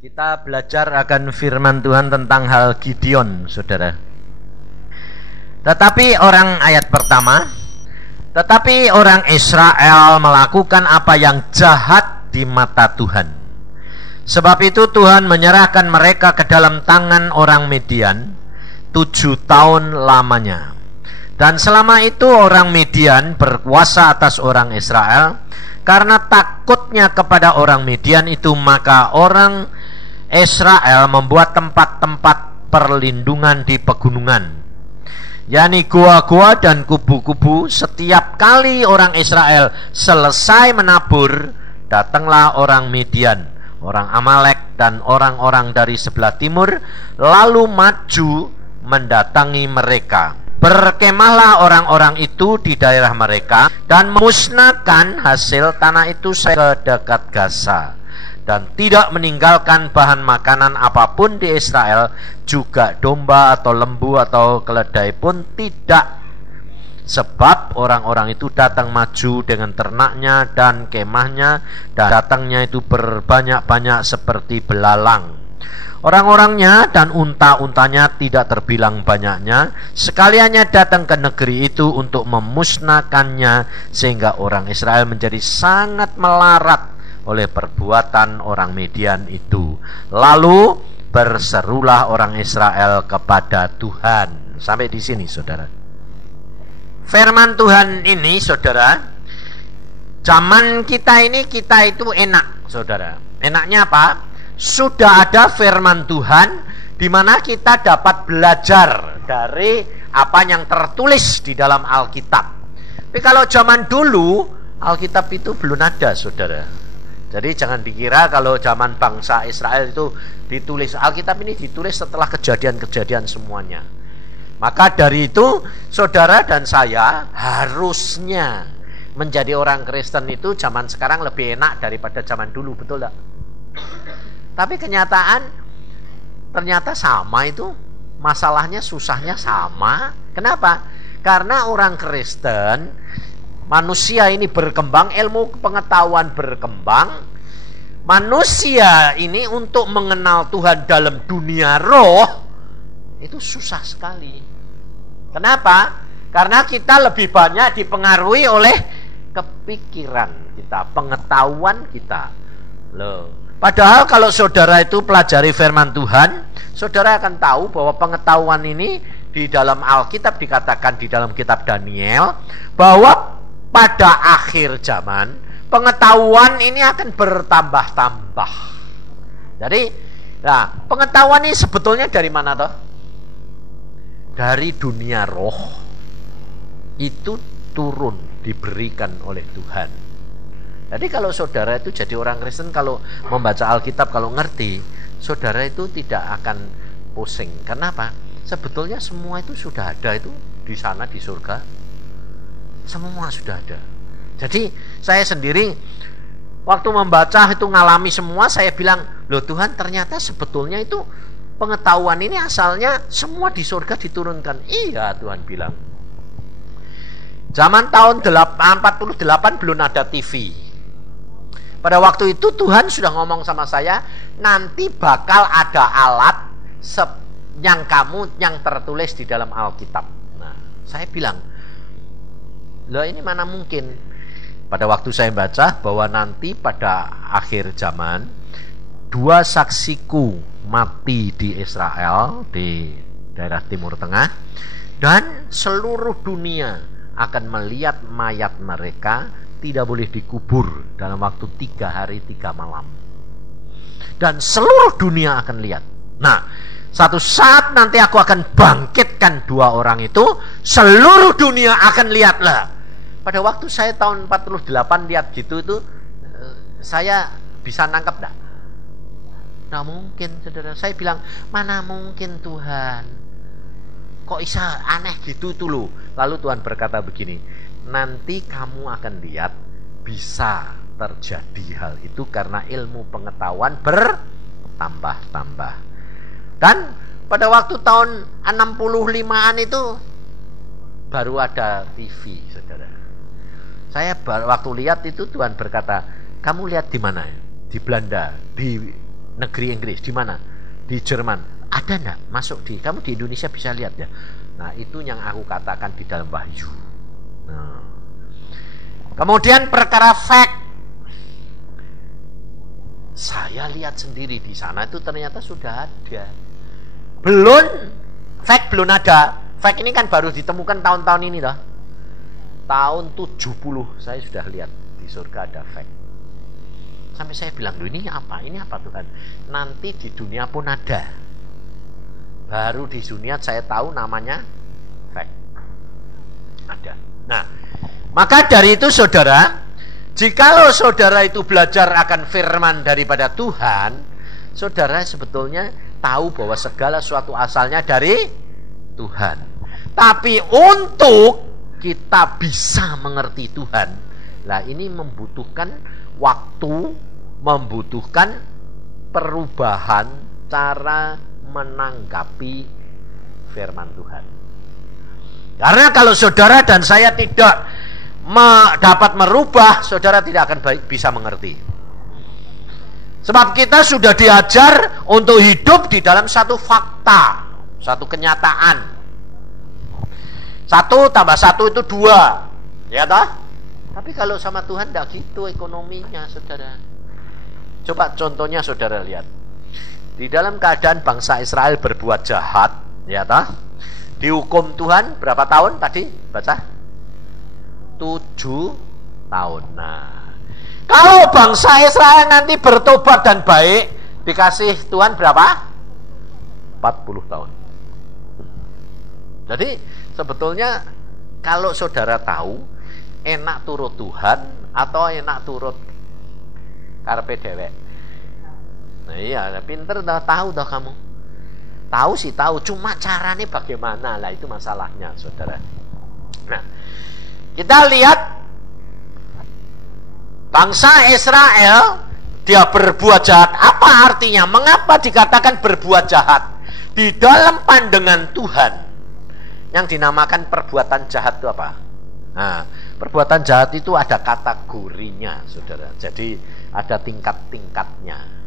Kita belajar akan firman Tuhan tentang hal Gideon, saudara. Tetapi orang Israel melakukan apa yang jahat di mata Tuhan. Sebab itu Tuhan menyerahkan mereka ke dalam tangan orang Midian 7 tahun lamanya. Dan selama itu orang Midian berkuasa atas orang Israel. Karena takutnya kepada orang Midian itu, maka orang Israel membuat tempat-tempat perlindungan di pegunungan, yakni gua-gua dan kubu-kubu. Setiap kali orang Israel selesai menabur, datanglah orang Midian, orang Amalek, dan orang-orang dari sebelah timur, lalu maju mendatangi mereka. Berkemahlah orang-orang itu di daerah mereka dan memusnahkan hasil tanah itu ke dekat Gaza, dan tidak meninggalkan bahan makanan apapun di Israel, juga domba atau lembu atau keledai pun tidak. Sebab orang-orang itu datang maju dengan ternaknya dan kemahnya, dan datangnya itu berbanyak-banyak seperti belalang. Orang-orangnya dan unta-untanya tidak terbilang banyaknya. Sekaliannya datang ke negeri itu untuk memusnahkannya, sehingga orang Israel menjadi sangat melarat oleh perbuatan orang Midian itu. Lalu berserulah orang Israel kepada Tuhan. Sampai di sini, saudara. Firman Tuhan ini, saudara, zaman kita itu enak, saudara. Enaknya apa? Sudah ada firman Tuhan di mana kita dapat belajar dari apa yang tertulis di dalam Alkitab. Tapi kalau zaman dulu Alkitab itu belum ada, saudara. Jadi jangan dikira kalau zaman bangsa Israel itu ditulis, Alkitab ini ditulis setelah kejadian-kejadian semuanya. Maka dari itu saudara dan saya harusnya menjadi orang Kristen itu zaman sekarang lebih enak daripada zaman dulu, betul tak? Tapi kenyataan ternyata sama itu. Masalahnya, susahnya sama. Kenapa? Karena orang Kristen, manusia ini berkembang, ilmu pengetahuan berkembang. Manusia ini untuk mengenal Tuhan dalam dunia roh itu susah sekali. Kenapa? Karena kita lebih banyak dipengaruhi oleh kepikiran kita, pengetahuan kita. Loh. Padahal kalau saudara itu pelajari firman Tuhan, saudara akan tahu bahwa pengetahuan ini di dalam Alkitab dikatakan di dalam kitab Daniel, bahwa pada akhir zaman pengetahuan ini akan bertambah-tambah. Jadi, nah, pengetahuan ini sebetulnya dari mana toh? Dari dunia roh. Itu turun, diberikan oleh Tuhan. Jadi kalau saudara itu jadi orang Kristen, kalau membaca Alkitab, kalau ngerti, saudara itu tidak akan pusing. Kenapa? Sebetulnya semua itu sudah ada itu di sana di surga. Semua sudah ada. Jadi saya sendiri waktu membaca itu ngalami semua, saya bilang, loh Tuhan, ternyata sebetulnya itu pengetahuan ini asalnya semua di surga diturunkan. Iya, Tuhan bilang. Zaman tahun 48 belum ada TV. Pada waktu itu Tuhan sudah ngomong sama saya, nanti bakal ada alat yang tertulis di dalam Alkitab. Nah, saya bilang, loh ini mana mungkin? Pada waktu saya baca bahwa nanti pada akhir zaman 2 saksiku mati di Israel, di daerah Timur Tengah, dan seluruh dunia akan melihat mayat mereka tidak boleh dikubur dalam waktu 3 hari 3 malam. Dan seluruh dunia akan lihat. Nah, satu saat nanti aku akan bangkitkan 2 orang itu, seluruh dunia akan lihatlah. Pada waktu saya tahun 48 lihat gitu itu, saya bisa nangkap enggak? Nggak mungkin, saudara. Saya bilang, mana mungkin Tuhan? Kok bisa aneh gitu tuh loh. Lalu Tuhan berkata begini, nanti kamu akan lihat bisa terjadi hal itu karena ilmu pengetahuan bertambah-tambah. Dan pada waktu tahun 65-an itu baru ada TV, saudara. Saya waktu lihat itu Tuhan berkata, kamu lihat di mana? Di Belanda, di negeri Inggris. Di mana? Di Jerman. Ada enggak? Masuk kamu di Indonesia bisa lihat ya. Nah, itu yang aku katakan di dalam Wahyu. Nah. Kemudian perkara fact. Saya lihat sendiri di sana itu ternyata sudah ada. Fact belum ada. Fact ini kan baru ditemukan tahun-tahun ini loh. Tahun 70 saya sudah lihat di surga ada fact. Sampai saya bilang, loh ini apa? Ini apa Tuhan? Nanti di dunia pun ada. Baru di dunia saya tahu namanya fact. Ada. Nah, maka dari itu saudara, jikalau saudara itu belajar akan firman daripada Tuhan, saudara sebetulnya tahu bahwa segala sesuatu asalnya dari Tuhan. Tapi untuk kita bisa mengerti Tuhan, lah ini membutuhkan waktu, membutuhkan perubahan cara menanggapi firman Tuhan. Karena kalau saudara dan saya tidak dapat merubah, saudara tidak akan bisa mengerti. Sebab kita sudah diajar untuk hidup di dalam satu fakta, satu kenyataan. 1 tambah 1 itu 2, ya toh? Tapi kalau sama Tuhan tidak gitu ekonominya, saudara. Coba contohnya saudara lihat. Di dalam keadaan bangsa Israel berbuat jahat, ya toh? Dihukum Tuhan berapa tahun tadi? Baca. 7 tahun. Nah, kalau bangsa Israel nanti bertobat dan baik, dikasih Tuhan berapa? 40 tahun. Jadi sebetulnya kalau saudara tahu, enak turut Tuhan atau enak turut karepe dhewek. Nah iya, pinter tahu dah kamu. Tahu sih tahu, cuma caranya bagaimana lah itu masalahnya, saudara. Nah, kita lihat bangsa Israel dia berbuat jahat. Apa artinya? Mengapa dikatakan berbuat jahat? Di dalam pandangan Tuhan yang dinamakan perbuatan jahat itu apa? Nah, perbuatan jahat itu ada kategorinya, saudara. Jadi ada tingkat-tingkatnya.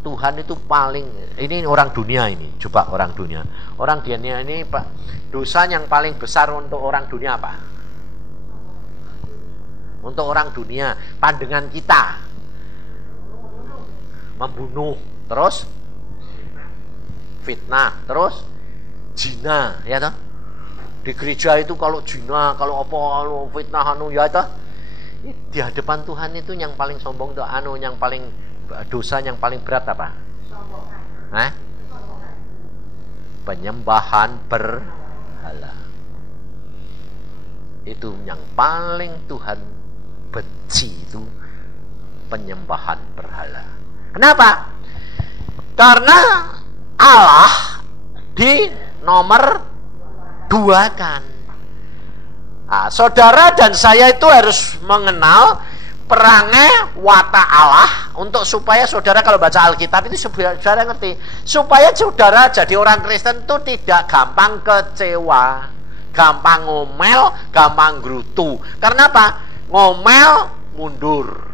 Tuhan itu paling, ini orang dunia ini, coba orang dunia. Orang dunia ini, Pak, dosa yang paling besar untuk orang dunia apa? Untuk orang dunia, pandangan kita membunuh, terus fitnah, terus zina, ya toh? Di gereja itu kalau zina, kalau apa, fitnah, ya toh? Di hadapan Tuhan itu yang paling sombong itu yang paling dosa yang paling berat apa? Penyembahan berhala. Itu yang paling Tuhan benci, itu penyembahan berhala. Kenapa? Karena Allah di nomor 2 kan. Nah, saudara dan saya itu harus mengenal perangai watak Allah untuk supaya saudara kalau baca Alkitab itu saudara ngerti, supaya saudara jadi orang Kristen itu tidak gampang kecewa, gampang ngomel, gampang gerutu. Karena apa? Ngomel mundur,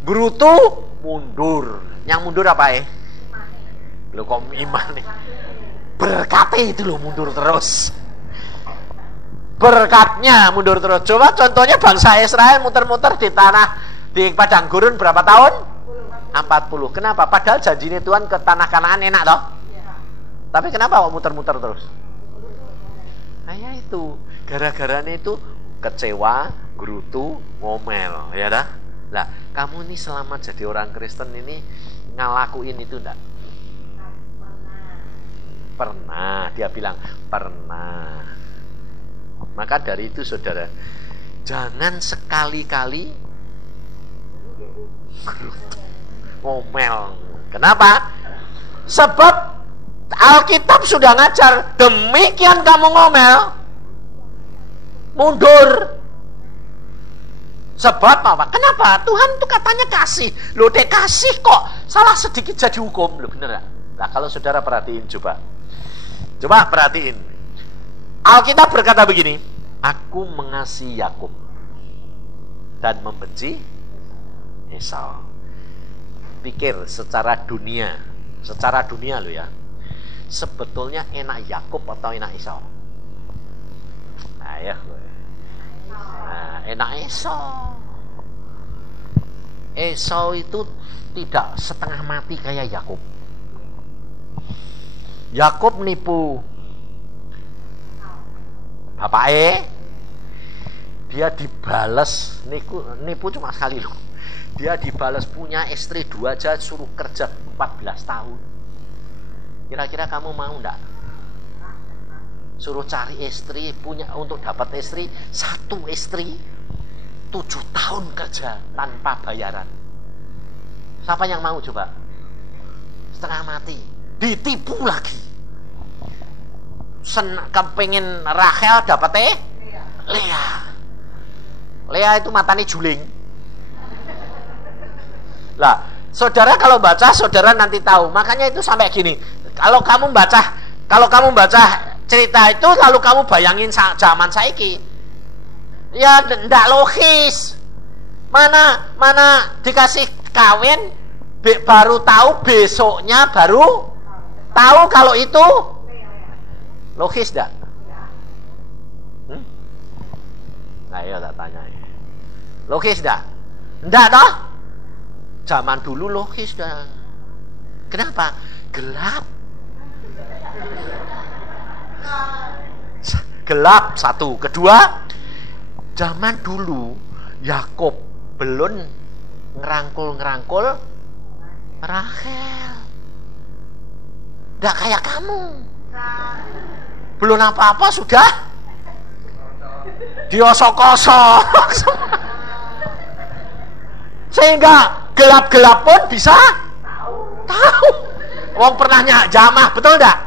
gerutu mundur. Yang mundur apa ya? Lo kok iman nih? Berkatnya itu lo mundur terus. Berkatnya mundur terus. Coba contohnya bangsa Israel muter-muter di tanah, di padang gurun berapa tahun? 40. Kenapa? Padahal janjinya Tuhan ke tanah Kanaan enak toh? Tapi kenapa kok muter-muter terus? Kayak itu. Gara-garanya itu kecewa, gerutu, ngomel, ya dah. Lah, kamu ini selama jadi orang Kristen ini ngalakuin itu enggak? Pernah. Dia bilang pernah. Maka dari itu saudara, jangan sekali-kali ngomel. Kenapa? Sebab Alkitab sudah ngajar, demikian kamu ngomel, mundur. Sebab apa? Kenapa? Tuhan itu katanya kasih. Loh, dek kasih kok salah sedikit jadi hukum. Loh, bener gak? Nah, kalau saudara perhatiin coba perhatiin. Alkitab berkata begini, aku mengasihi Yakub dan membenci Esau. berpikir secara dunia loh ya. Sebetulnya enak Yakub atau enak Esau? Ayo. Nah, enak Esau. Esau itu tidak setengah mati kayak Yakub. Yakub nipu bapaknya, dia dibales, nipu cuma sekali loh. Dia dibales punya istri 2 aja, suruh kerja 14 tahun. Kira-kira kamu mau enggak? Suruh cari istri, punya untuk dapat istri, 1 istri 7 tahun kerja tanpa bayaran. Siapa yang mau coba? Setengah mati, ditipu lagi. Kepengen Rachel dapat Lea itu matanya juling. Lah, saudara kalau baca, saudara nanti tahu. Makanya itu sampai gini. Kalau kamu baca cerita itu, lalu kamu bayangin zaman saiki, ya ndak logis. Mana dikasih kawin, baru tahu besoknya baru tahu kalau itu logis ndak? Nah, ayo tak tanya. Logis ndak? Ndak toh? Zaman dulu logis dah. Kenapa? Gelap. Gelap satu. Kedua, zaman dulu Yakub belum ngerangkul Rachel. Nggak kayak kamu. Belum apa-apa sudah diosok-osok. Sehingga gelap-gelap pun bisa tahu. Wong pernah jamah, betul enggak?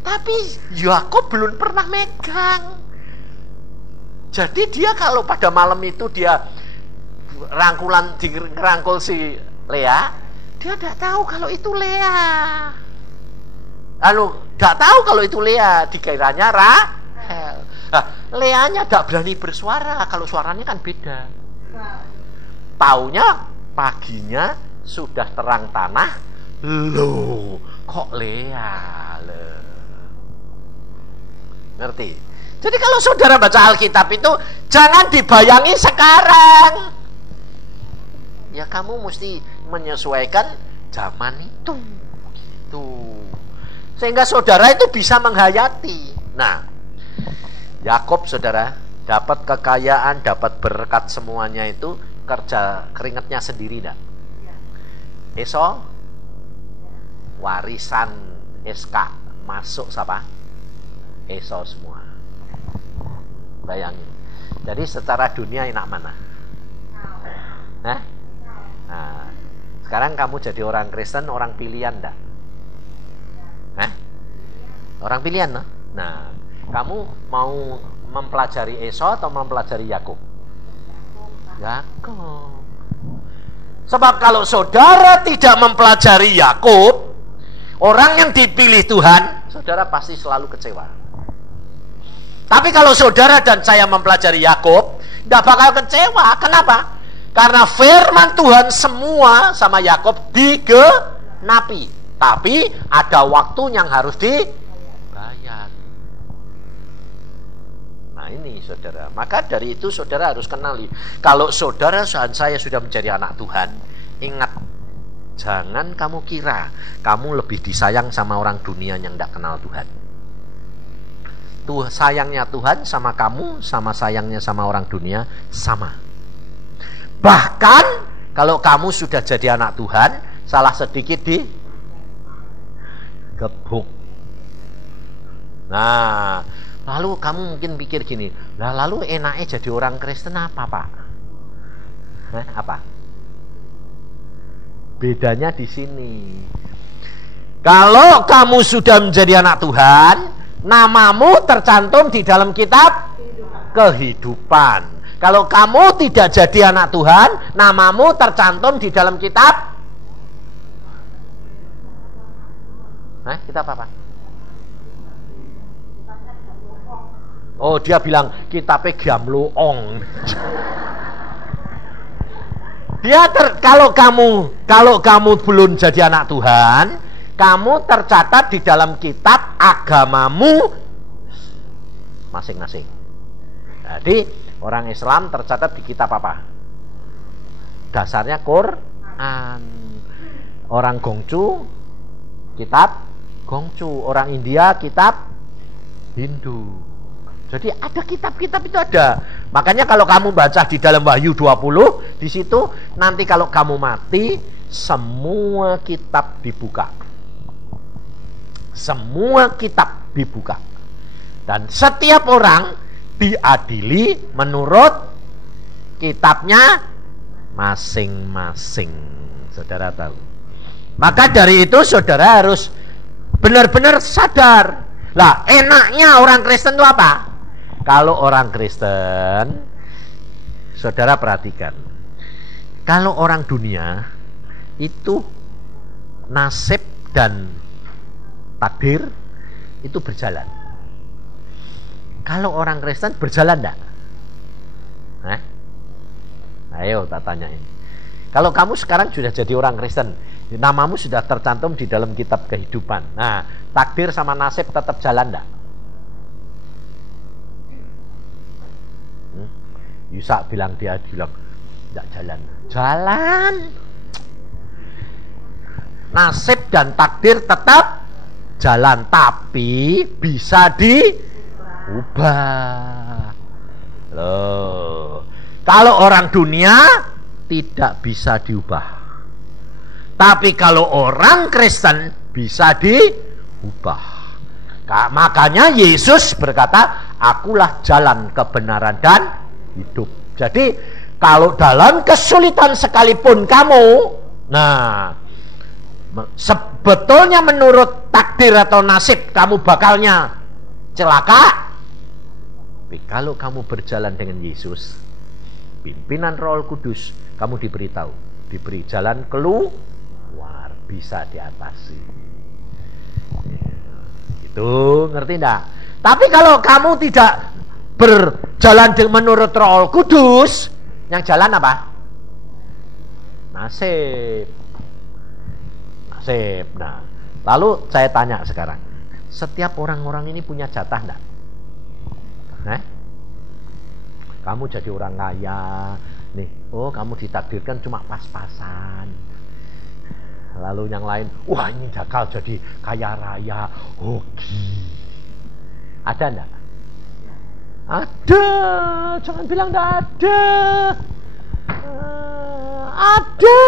Tapi Yakub belum pernah megang. Jadi dia kalau pada malam itu dia rangkul si Lea, dia tidak tahu kalau itu Lea. Lalu tidak tahu kalau itu Lea, dikiranya Rachel. Nah, Leanya tidak berani bersuara, kalau suaranya kan beda. Taunya paginya sudah terang tanah, loh kok Lea loh. Ngerti? Jadi kalau saudara baca Alkitab itu jangan dibayangi sekarang. Ya kamu mesti menyesuaikan zaman itu gitu. Sehingga saudara itu bisa menghayati. Nah, Yakub saudara dapat kekayaan, dapat berkat semuanya itu kerja keringatnya sendiri enggak? Esau warisan SK masuk siapa? Esau semua. Bayangin. Jadi secara dunia enak mana? Nah, sekarang kamu jadi orang Kristen, orang pilihan enggak? Orang pilihan no? Nah, kamu mau mempelajari Esau atau mempelajari Yakub? Yakub. Sebab kalau saudara tidak mempelajari Yakub, orang yang dipilih Tuhan, saudara pasti selalu kecewa. Tapi kalau saudara dan saya mempelajari Yakub, tidak bakal kecewa. Kenapa? Karena firman Tuhan semua sama Yakub digenapi. Tapi ada waktu yang harus dibayar. Nah ini saudara. Maka dari itu saudara harus kenali. Kalau saudara dan saya sudah menjadi anak Tuhan, ingat, jangan kamu kira kamu lebih disayang sama orang dunia yang tidak kenal Tuhan. Sayangnya Tuhan sama kamu, sama sayangnya sama orang dunia sama. Bahkan kalau kamu sudah jadi anak Tuhan, salah sedikit digebuk. Nah, lalu kamu mungkin pikir gini, lalu enaknya jadi orang Kristen apa Pak? Apa? Bedanya di sini. Kalau kamu sudah menjadi anak Tuhan, namamu tercantum di dalam kitab kehidupan. Kalau kamu tidak jadi anak Tuhan, namamu tercantum di dalam kitab kitab apa? Oh, dia bilang kitabnya Gamloong. Kalau kamu belum jadi anak Tuhan, kamu tercatat di dalam kitab agamamu masing-masing. Jadi orang Islam tercatat di kitab apa? Dasarnya Quran. Orang Gongcu kitab Gongcu, orang India kitab Hindu. Jadi ada kitab-kitab itu ada. Makanya kalau kamu baca di dalam Wahyu 20, di situ nanti kalau kamu mati, semua kitab dibuka. Semua kitab dibuka. Dan setiap orang diadili menurut kitabnya masing-masing. Saudara tahu. Maka dari itu saudara harus benar-benar sadar. Lah, enaknya orang Kristen itu apa? Kalau orang Kristen, saudara perhatikan. Kalau orang dunia itu nasib dan takdir itu berjalan. Kalau orang Kristen berjalan enggak? Ayo tak tanyain. Kalau kamu sekarang sudah jadi orang Kristen, namamu sudah tercantum di dalam kitab kehidupan. Nah, takdir sama nasib tetap jalan enggak? Yusak bilang enggak jalan. Jalan. Nasib dan takdir tetap jalan, tapi bisa diubah. Loh. Kalau orang dunia tidak bisa diubah. Tapi kalau orang Kristen bisa diubah. Makanya Yesus berkata, akulah jalan, kebenaran, dan hidup. Jadi kalau dalam kesulitan sekalipun kamu, nah sebetulnya menurut takdir atau nasib kamu bakalnya celaka. Tapi kalau kamu berjalan dengan Yesus, pimpinan Roh Kudus, kamu diberi jalan keluar, bisa diatasi. Itu ngerti enggak? Tapi kalau kamu tidak berjalan menurut Roh Kudus, yang jalan apa? Nasib. Nah, lalu saya tanya sekarang, setiap orang-orang ini punya jatah enggak? Kamu jadi orang kaya nih, kamu ditakdirkan cuma pas-pasan. Lalu yang lain, wah ini bakal jadi kaya raya, hoki. Ada enggak? Ada, jangan bilang enggak ada. Ada.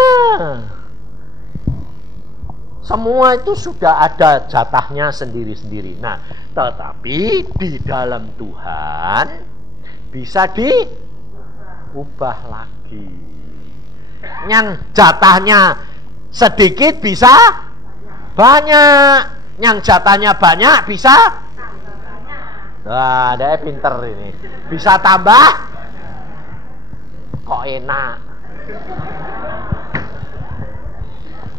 Semua itu sudah ada jatahnya sendiri-sendiri. Nah, tetapi di dalam Tuhan bisa diubah lagi. Yang jatahnya sedikit bisa banyak. Yang jatahnya banyak bisa. Wah, dia pinter ini. Bisa tambah. Kok enak.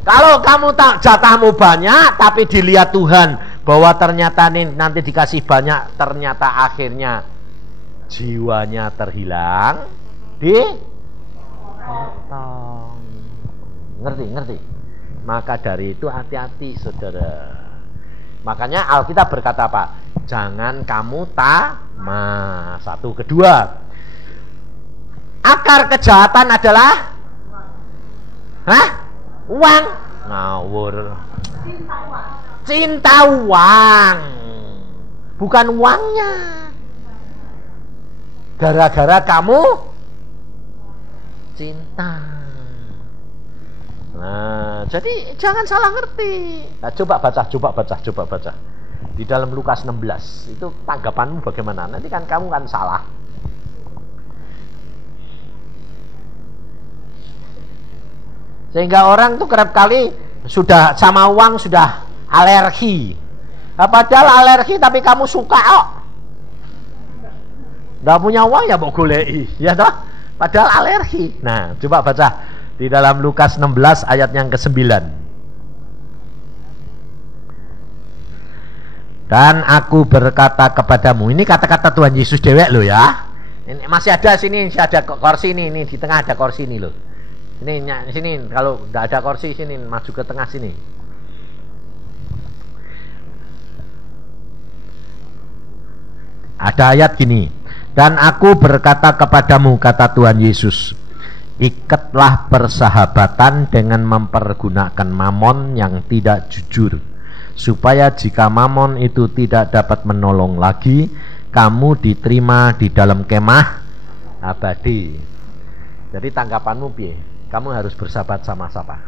Kalau kamu tak jatahmu banyak, tapi dilihat Tuhan bahwa ternyata nanti dikasih banyak, ternyata akhirnya jiwanya terhilang, dipotong. Ngerti? Maka dari itu hati-hati, saudara. Makanya Alkitab berkata apa? Jangan kamu tamak. Satu, kedua, akar kejahatan adalah uang. Ngawur. Cinta uang. Bukan uangnya. Gara-gara kamu cinta. Nah, jadi jangan salah ngerti. Nah, coba baca. Di dalam Lukas 16 itu tanggapanmu bagaimana? Nanti kan kamu kan salah. Sehingga orang tuh kerap kali sudah sama uang sudah alergi. Padahal alergi tapi kamu suka kok. Nggak punya uang ya mau golei, ya toh? Padahal alergi. Nah, coba baca di dalam Lukas 16 ayat yang ke-9. Dan aku berkata kepadamu, ini kata-kata Tuhan Yesus dewek loh ya. Ini masih ada sini, masih ada kursi ini di tengah ada kursi ini loh. Sini kalau tidak ada kursi sini, maju ke tengah sini. Ada ayat gini, dan aku berkata kepadamu, kata Tuhan Yesus, ikatlah persahabatan dengan mempergunakan mamon yang tidak jujur, supaya jika mamon itu tidak dapat menolong lagi, kamu diterima di dalam kemah abadi. Jadi tanggapanmu piye? Kamu harus bersahabat sama siapa?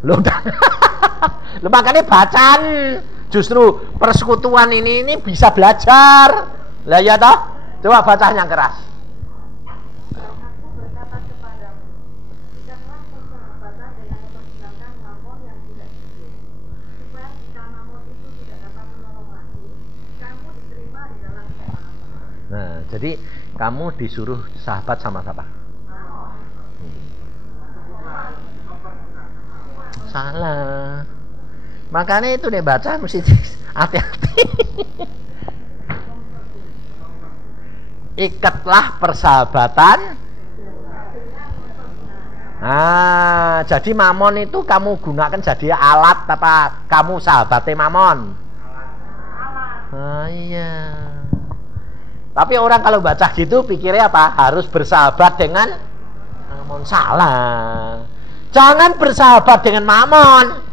Loh, makanya bacaan. Justru persekutuan ini bisa belajar. Lah ya toh? Coba baca yang keras. Aku berkata kepadamu, ikatlah persahabatan dengan mempergunakan mamon yang tidak jujur, supaya jika mamon itu tidak dapat menolong lagi, kamu diterima di dalam kemah. Nah, jadi kamu disuruh sahabat sama siapa? Salah. Makanya itu deh baca mesti hati-hati. Ikatlah persahabatan. Nah, jadi mamon itu kamu gunakan jadi alat apa kamu sahabatnya mamon? Iya. Tapi orang kalau baca gitu pikirnya apa? Harus bersahabat dengan mamon. Salah. Jangan bersahabat dengan mamon.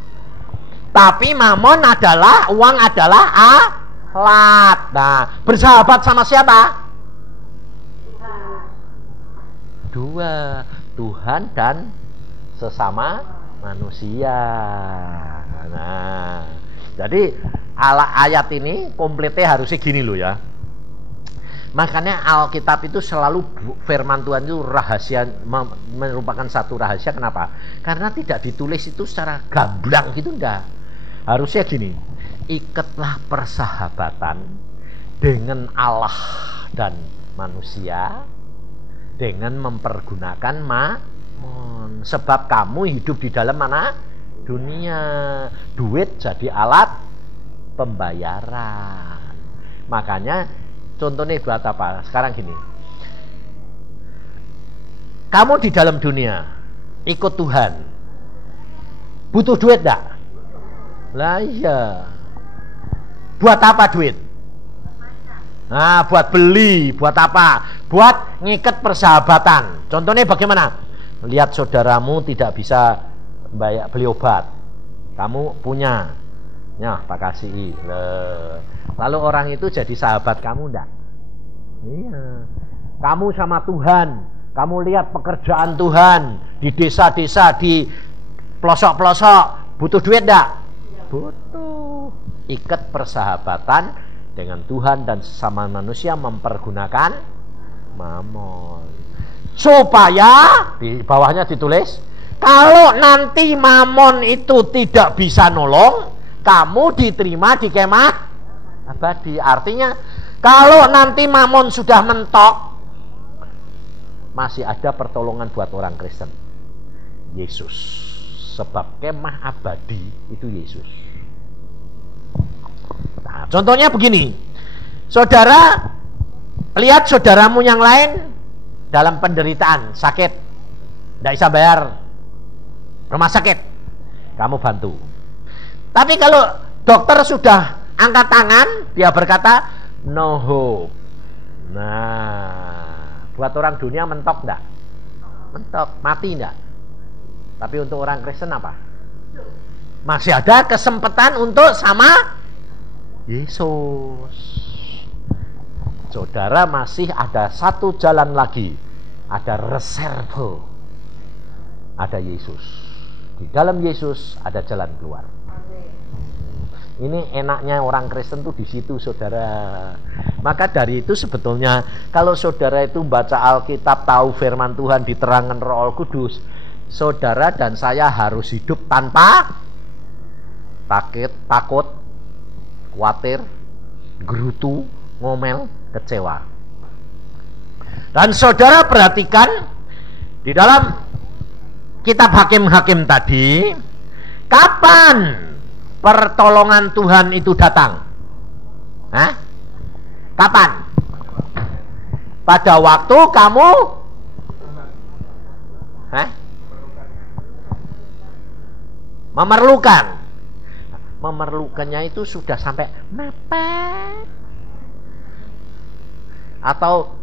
Tapi mamon adalah, uang adalah alat. Nah, bersahabat sama siapa? Dua, Tuhan dan sesama manusia. Nah, jadi ayat ini komplitnya harusnya gini loh ya. Makanya Alkitab itu selalu firman Tuhan itu rahasia, merupakan satu rahasia. Kenapa? Karena tidak ditulis itu secara gamblang gitu, enggak. Harusnya gini, ikatlah persahabatan dengan Allah dan manusia dengan mempergunakan mamon. Sebab kamu hidup di dalam mana? Dunia. Duit jadi alat pembayaran. Makanya contohnya buat apa? Sekarang gini, kamu di dalam dunia ikut Tuhan, butuh duit enggak? Lah iya. Buat apa duit? Nah, buat beli, buat apa? Buat ngikat persahabatan. Contohnya bagaimana? Lihat saudaramu tidak bisa beli obat, kamu punya, ya tak kasih. Lalu orang itu jadi sahabat kamu enggak? Iya. Kamu sama Tuhan, kamu lihat pekerjaan Tuhan di desa-desa, di pelosok-pelosok, butuh duit enggak? Butuh. Ikat persahabatan dengan Tuhan dan sesama manusia mempergunakan mamon. Supaya di bawahnya ditulis, kalau nanti mamon itu tidak bisa nolong, kamu diterima di kemah abadi. Artinya kalau nanti mamon sudah mentok, masih ada pertolongan buat orang Kristen. Yesus. Sebab kemah abadi itu Yesus. Nah, contohnya begini. Saudara lihat saudaramu yang lain dalam penderitaan, sakit, tidak bisa bayar rumah sakit, kamu bantu. Tapi kalau dokter sudah angkat tangan, dia berkata no hope. Nah, buat orang dunia mentok enggak? Mentok, mati enggak? Tapi untuk orang Kristen apa? Masih ada kesempatan untuk sama Yesus. Saudara, masih ada satu jalan lagi. Ada reserve. Ada Yesus. Di dalam Yesus ada jalan keluar. Ini enaknya orang Kristen tuh di situ, saudara. Maka dari itu sebetulnya kalau saudara itu baca Alkitab, tahu firman Tuhan, diterangkan Roh Kudus, saudara dan saya harus hidup tanpa takut, khawatir, gerutu, ngomel, kecewa. Dan saudara perhatikan di dalam kitab Hakim-Hakim tadi, kapan pertolongan Tuhan itu datang? Hah? Kapan? Pada waktu kamu Hah? Memerlukan. Memerlukannya itu sudah sampai mepet. Atau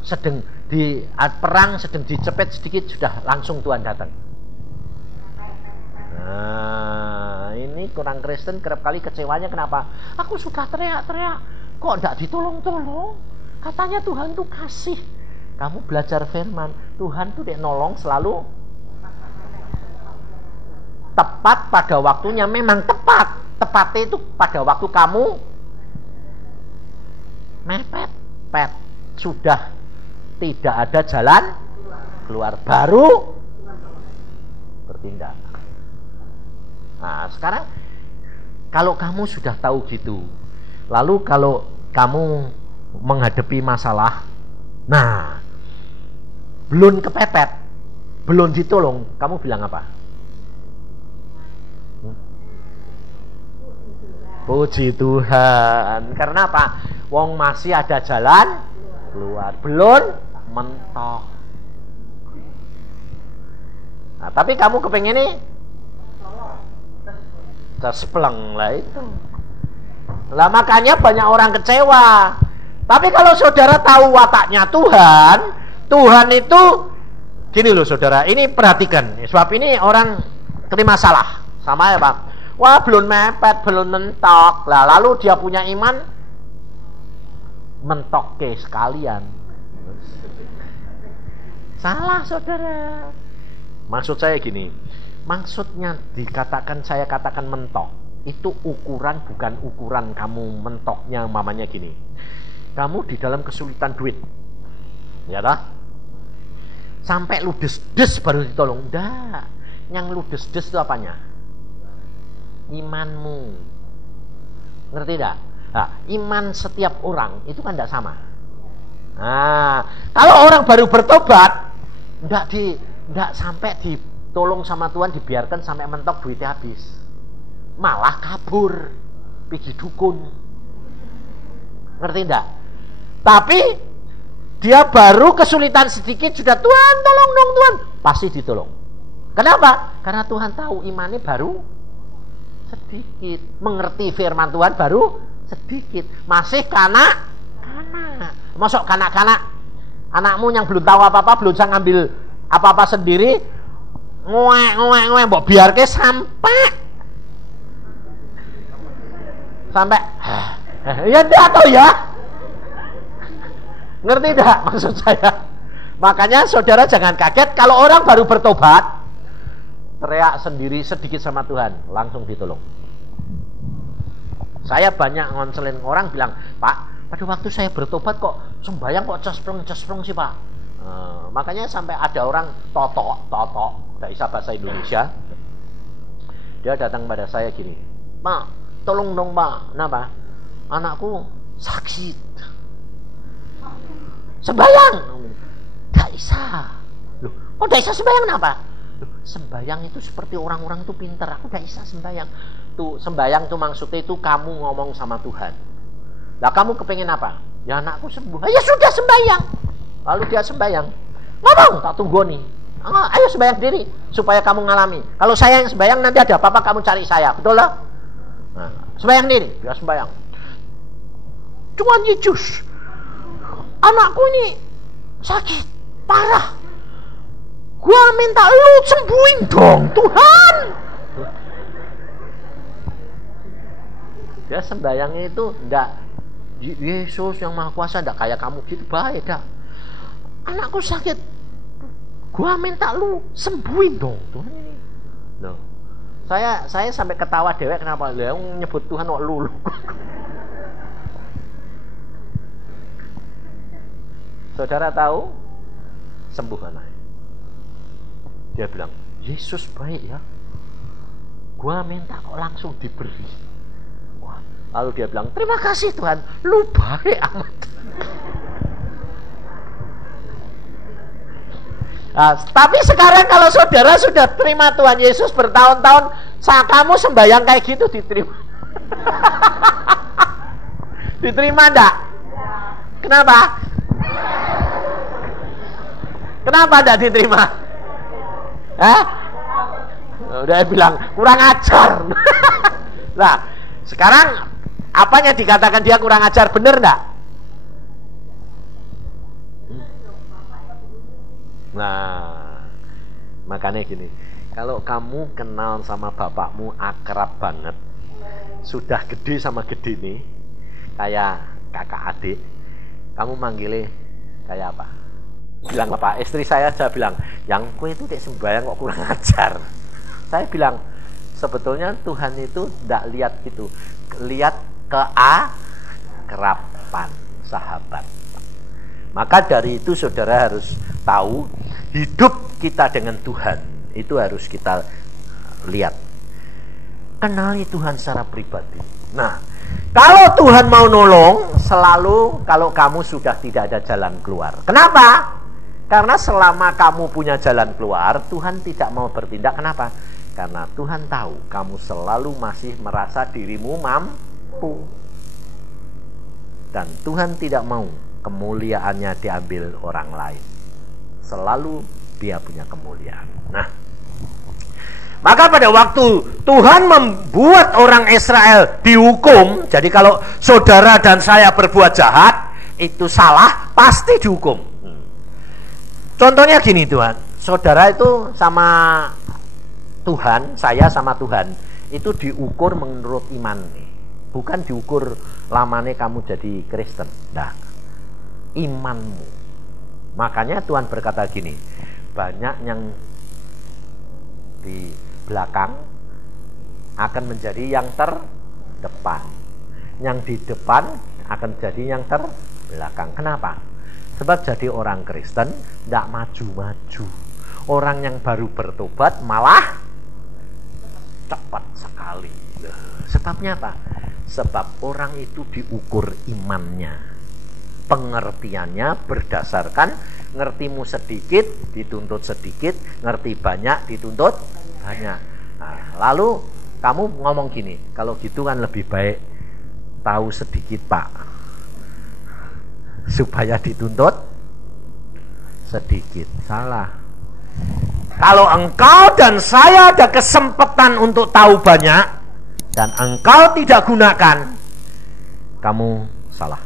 sedang di perang, sedang dicepet sedikit, sudah langsung Tuhan datang. Nah, ini kurang Kristen, kerap kali kecewanya kenapa? Aku sudah teriak-teriak, kok tidak ditolong-tolong? Katanya Tuhan tuh kasih. Kamu belajar firman, Tuhan tuh dia nolong selalu tepat pada waktunya. Memang tepat. Tepatnya itu pada waktu kamu mepet. Sudah tidak ada jalan keluar, baru bertindak. Nah, sekarang kalau kamu sudah tahu gitu, lalu kalau kamu menghadapi masalah, nah, belum kepepet, belum ditolong, kamu bilang apa? Puji Tuhan. Karena apa? Wong masih ada jalan keluar, belum mentok. Nah, tapi kamu kepengen nih cespleng lah itu. Lah makanya banyak orang kecewa. Tapi kalau saudara tahu wataknya Tuhan, Tuhan itu gini loh saudara, ini perhatikan. Sebab ini orang terima salah. Sama ya Pak. Wah belum mepet, belum mentok. Lah lalu dia punya iman mentok ke sekalian. Salah saudara. Maksud saya gini, maksudnya dikatakan, saya katakan mentok, itu ukuran, bukan ukuran kamu mentoknya. Mamanya gini, kamu di dalam kesulitan duit, ya dah, sampai ludes-des baru ditolong. Enggak, yang ludes-des itu apanya? Imanmu. Ngerti tidak? Nah, iman setiap orang itu kan tidak sama. Nah, kalau orang baru bertobat, tidak sampai ditolong sama Tuhan, dibiarkan sampai mentok duitnya habis, malah kabur pergi dukun. Ngerti tidak? Tapi dia baru kesulitan sedikit sudah, Tuhan tolong dong Tuhan, pasti ditolong. Kenapa? Karena Tuhan tahu imannya baru sedikit, mengerti firman Tuhan baru sedikit, masih kanak-kanak. Masuk kanak-kanak, anakmu yang belum tahu apa-apa, belum bisa ngambil apa-apa sendiri, ngoek, mbok biarke sampai ya dia atau ya, ngerti tidak maksud saya? Makanya saudara jangan kaget kalau orang baru bertobat teriak sendiri sedikit sama Tuhan, langsung ditolong. Saya banyak ngonselin orang bilang, Pak, pada waktu saya bertobat kok sembahyang kok cespreng sih Pak. Makanya sampai ada orang totok, tidak bisa bahasa Indonesia, dia datang pada saya gini, Pak, tolong dong Pak, kenapa? Anakku sakit, sembahyang, tidak bisa. Loh, kok tidak bisa sembahyang kenapa? Loh, sembahyang itu seperti orang-orang itu pintar, aku tidak bisa sembahyang. Tuh, sembahyang tuh maksudnya itu kamu ngomong sama Tuhan. Lah kamu kepengen apa? Ya anakku sembuh. Ya sudah sembahyang. Lalu dia sembahyang. Ngomong, tak tunggu nih. Ayo sembahyang sendiri supaya kamu ngalami. Kalau saya yang sembahyang nanti ada apa-apa kamu cari saya. Betul lah? Nah, sembahyang sendiri, dia sembahyang. Tuhan Yesus, anakku ini sakit parah. Gua minta lu sembuhin dong, Tuhan. Dia sembahyangnya itu enggak Yesus yang Maha Kuasa, enggak kayak kamu gitu, baik dah. Anakku sakit, gua minta lu sembuhin dong Tuhan ini. Loh, saya sampai ketawa dewek, kenapa? Lah nyebut Tuhan kok lu. Saudara tahu sembuh anaknya. Dia bilang, Yesus baik ya. Gua minta kok langsung diberi. Lalu dia bilang, terima kasih Tuhan, lu baik amat. Nah, tapi sekarang kalau saudara sudah terima Tuhan Yesus bertahun-tahun, saat kamu sembahyang kayak gitu diterima. Diterima enggak? Kenapa? Kenapa enggak diterima? Hah? Udah bilang kurang ajar. Nah, sekarang apanya dikatakan dia kurang ajar, bener enggak? Nah, makanya gini, kalau kamu kenal sama bapakmu akrab banget, sudah gede sama gede nih, kayak kakak adik, kamu manggilnya kayak apa? Bilang apa? Istri saya aja bilang, yang kue itu kayak sembahyang kok kurang ajar. Saya bilang, sebetulnya Tuhan itu tidak lihat gitu, lihat keakraban sahabat. Maka dari itu saudara harus tahu, hidup kita dengan Tuhan itu harus kita lihat. Kenali Tuhan secara pribadi. Nah, kalau Tuhan mau nolong, selalu kalau kamu sudah tidak ada jalan keluar. Kenapa? Karena selama kamu punya jalan keluar, Tuhan tidak mau bertindak. Kenapa? Karena Tuhan tahu kamu selalu masih merasa dirimu mampu. Dan Tuhan tidak mau kemuliaannya diambil orang lain. Selalu dia punya kemuliaan. Nah, maka pada waktu Tuhan membuat orang Israel dihukum, jadi kalau saudara dan saya berbuat jahat, itu salah, pasti dihukum. Contohnya gini Tuhan, saudara itu sama Tuhan, saya sama Tuhan, itu diukur menurut iman nih. Bukan diukur lamanya kamu jadi Kristen. Nah, imanmu. Makanya Tuhan berkata gini, banyak yang di belakang akan menjadi yang terdepan, yang di depan akan jadi yang terbelakang. Kenapa? Sebab jadi orang Kristen tidak maju-maju. Orang yang baru bertobat malah cepat sekali. Sebabnya apa? Sebab orang itu diukur imannya, pengertiannya berdasarkan ngertimu sedikit dituntut sedikit, ngerti banyak dituntut banyak. Nah, lalu kamu ngomong gini, kalau gitu kan lebih baik tahu sedikit Pak, supaya dituntut sedikit. Salah. Kalau engkau dan saya ada kesempatan untuk tahu banyak dan engkau tidak gunakan, kamu salah.